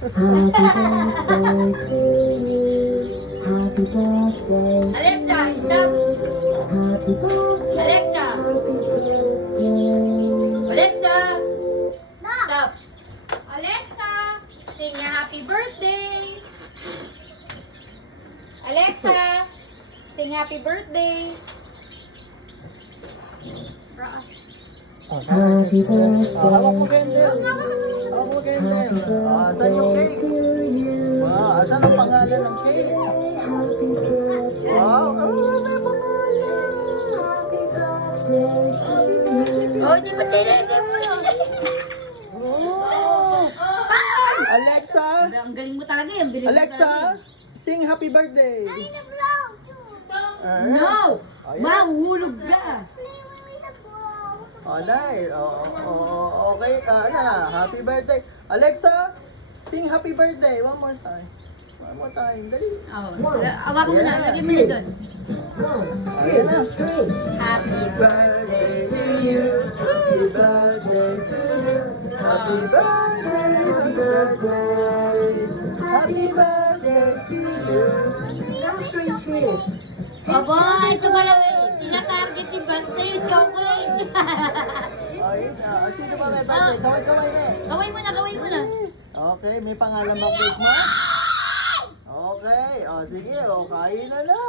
Alexa, stop. Alexa, sing a happy birthday. Alexa, sing happy birthday. Happy birthday. Hawak mo candle. Hawak mo candle. Asan yung cake? Asan ang pangalan ng cake? Wow, may pangalan. Oh, di ba tinigay mo lang? Alexa, Ang galing mo talaga yan. Bilis mo talaga Alexa, sing happy birthday. No! Mahulog ka! Dahil, okay, happy birthday. Alexa, sing happy birthday. One more time. One more time, dali. Awak mo na, lagay mo na doon. Ayan na. Happy Birthday to you. Happy birthday to you. Happy birthday, happy birthday. Happy birthday to you. Now three cheers. Aba, ito pala, tinatarget ni Basta yung chocolate. Sino ba may birthday? Kaway-kaway na eh. Gawin mo na, gawin mo na. Okay, may pangalan ba cake mo? Okay, sige, kain na na.